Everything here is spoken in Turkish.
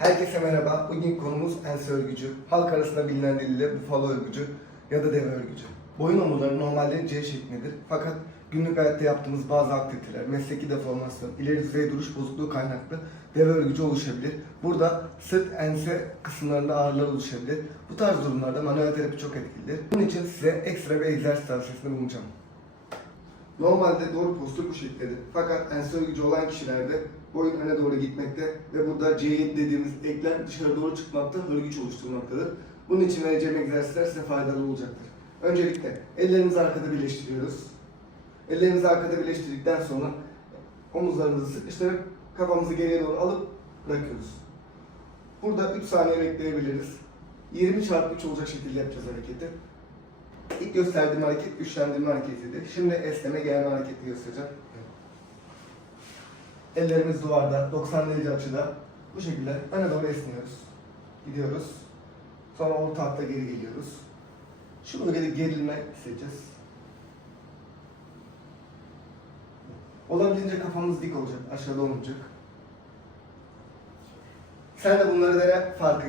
Herkese merhaba. Bugün konumuz ense örgücü. Halk arasında bilinen diliyle bufalo örgücü ya da deve örgücü. Boyun omurları normalde C şeklindedir. Fakat günlük hayatta yaptığımız bazı aktiviteler, mesleki deformasyon, ileri düzey duruş bozukluğu kaynaklı deve örgücü oluşabilir. Burada sırt, ense kısımlarında ağrılar oluşabilir. Bu tarz durumlarda manuel terapi çok etkilidir. Bunun için size ekstra bir egzersiz tavsiyesinde bulunacağım. Normalde doğru postür bu şekildedir. Fakat ense örgücü olan kişilerde boyun öne doğru gitmekte ve burada C7 dediğimiz eklem dışarı doğru çıkmakta, örgüç oluşturmaktadır. Bunun için vereceğim egzersizler size faydalı olacaktır. Öncelikle ellerimizi arkada birleştiriyoruz. Ellerimizi arkada birleştirdikten sonra omuzlarımızı sıkıştırıp kafamızı geriye doğru alıp bırakıyoruz. Burada 3 saniye bekleyebiliriz. 20 çarpı 3 olacak şekilde yapacağız hareketi. İlk gösterdiğim hareket güçlendirme hareketiydi. Şimdi esneme germe hareketi göstereceğim. Ellerimiz duvarda, 90 derece açıda. Bu şekilde öne doğru esniyoruz. Gidiyoruz. Sonra orta hatta geri geliyoruz. Şu bölgede gerilme hissedeceğiz. Olabildiğince kafamız dik olacak, aşağıda olmayacak. Sen de bunları dene, farkı.